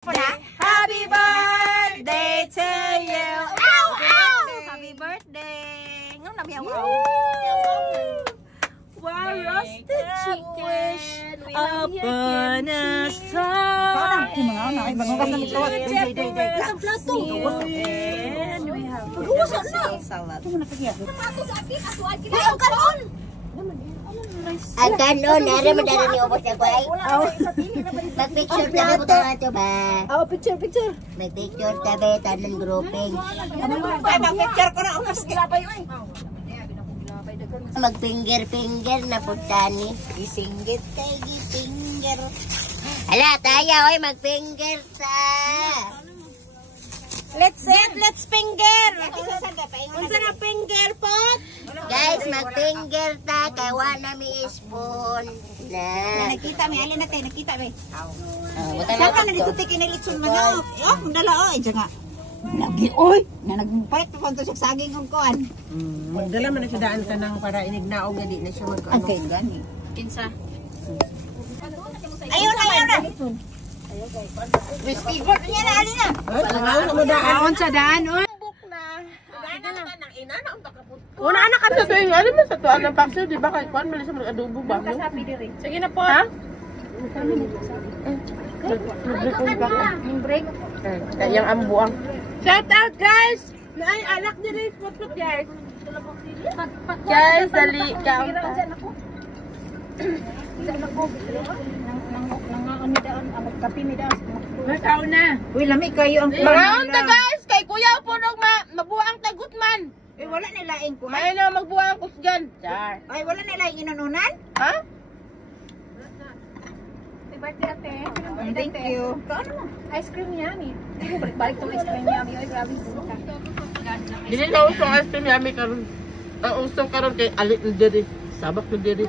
Happy birthday to you. Ow, ow. Happy birthday. Ngóng nào mèo ngầu. Wow, roasted chicken. Open a store. Có đâu, thì mà ngáo nói mà ngon lắm tôi. Đây. Trong plato. And we have salad. Kanon, nari madara ni ubos na ko ay. Mag-picture tabi mo tayo ato ba? Oh, picture. Mag-picture tabi, tanan grouping. Ay, mag-picture ko na. Mag-finger na putani. Gisinggit tayo, gifinger. Hala, tayo ay mag-finger ta. Let's finger. Unsa na finger pot? Guys, mag-finger ta. Kawa na mi spoon. Na. Nakita mi, alin natin, nakita mi. Buta na Saka na dito tikin litson manok. Oh, dala oy, diyan nga. Lagi oy, na nagpait pa konto sa saging ng kuan. Magdala man na siya daan ka nang para inignaog nga di na siya magkaano. Okay, gani. Kinsa? Ayun na. Festival niya na alin na. Langaw mo daan sa daan oy. Una anak ka sa tuwing, alam mo sa tuwan ng paksiw, di ba? Kahit kuhan, malis mo adobo ba? Sige na po. Ha? Break. Yung ambuang. Shout out guys! Ay, anak nila yung spot guys. Guys, dali ka. Mataw na. Uy, lami kayo ang Mga unta guys, kay kuya po nung mabuang tagot man. Eh, wala na laing kuan. May na magbuang kusgan. Char. Ay, wala na laing inununan. Ha? Thank you. Kaano mo? Ice cream yummy. Balik tong ice cream yummy. Oy, grabe. Dili na usong ice cream yummy karon. Ang usong karon kay alit na diri. Sabak na diri.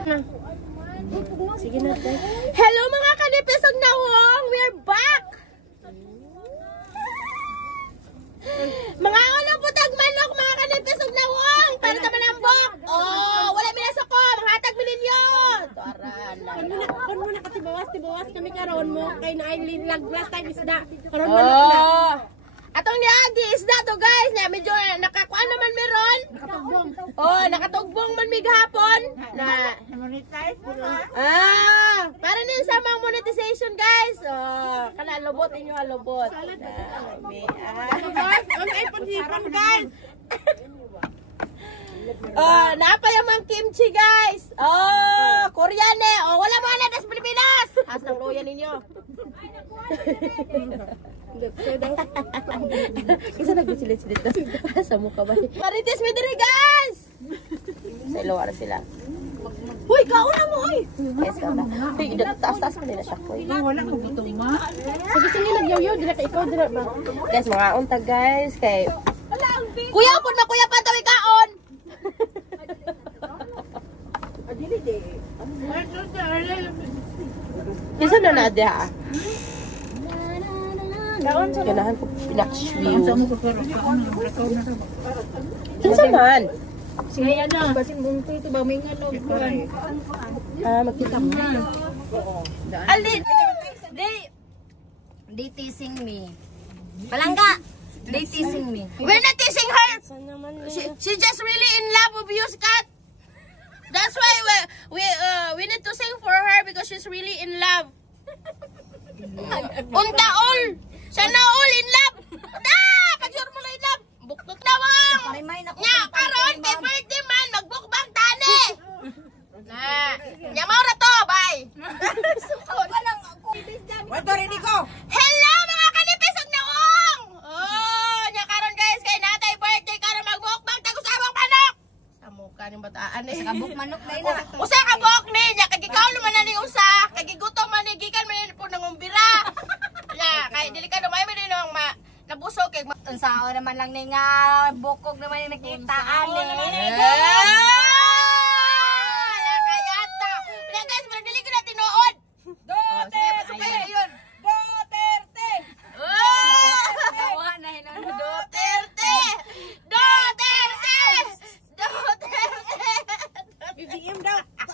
Sige na guys. Hello mga kanipisog na wong! We're back! Mga unang putag manok, mga kanipisog na wong! Para ka manambok! Oh, wala minasa ko! Mga hatag mininyo! Kon mo na tibawas kami karon mo kay na ay last time isda. Karon manok na. Oh! Atong niagi isda to guys, na medyo nakakuan naman meron. Nakatugbong. Oh, nakatugbong man mig hapon. Na Monetize ko na. para din sa mga monetization guys. Oh, kana lobot inyo lobot. Ang ay pansipan guys. Oh, napayamang kimchi guys. Oh, Korean eh. Oh, wala mo na sa Pilipinas. Hasang loyan ninyo. Isa nagsilit-silit na. Sa mukha ba? Marites me diri guys. Sa ilawara sila. Hoy, kauna mo oy. Yes, kauna. Hey, taas-taas pa nila siya ko. Wala ko butong ma. Sige nagyaw-yaw dira kay ikaw dira ba. Guys, mga unta guys kay Kuya pud na kuya pa taw ikaon. Isa na na diha. Ganahan ko pinakshview. Kinsa man? Sige ana. Basin bunto ito ba may ngalog ko. Magkita mo. Alin! They teasing me. Palangga! They teasing me. We're not teasing her. She just really in love with you, Scott. That's why we need to sing for her because she's really in love. Unta all. Sana all in love. Na, pag sure mo na in love. Buktot na wang. Nya, karon kay birthday man magbukbang tani. Na, nya mao ra to, bye. Wato ready ko. Hello mga kanipisog na wong. Oh, nya karon guys kay natay birthday karon magbukbang tagos abang manok. Sa mukha ning bataan eh. Kabuk manok na ina. Usa ka buhok ni nya kay ikaw naman na ni usa, kay gigutom man ni gikan man po nangumbira. Ya, kay delikado may man nang nabusog kay Unsao naman lang ni nga bukog naman yung nakita ani.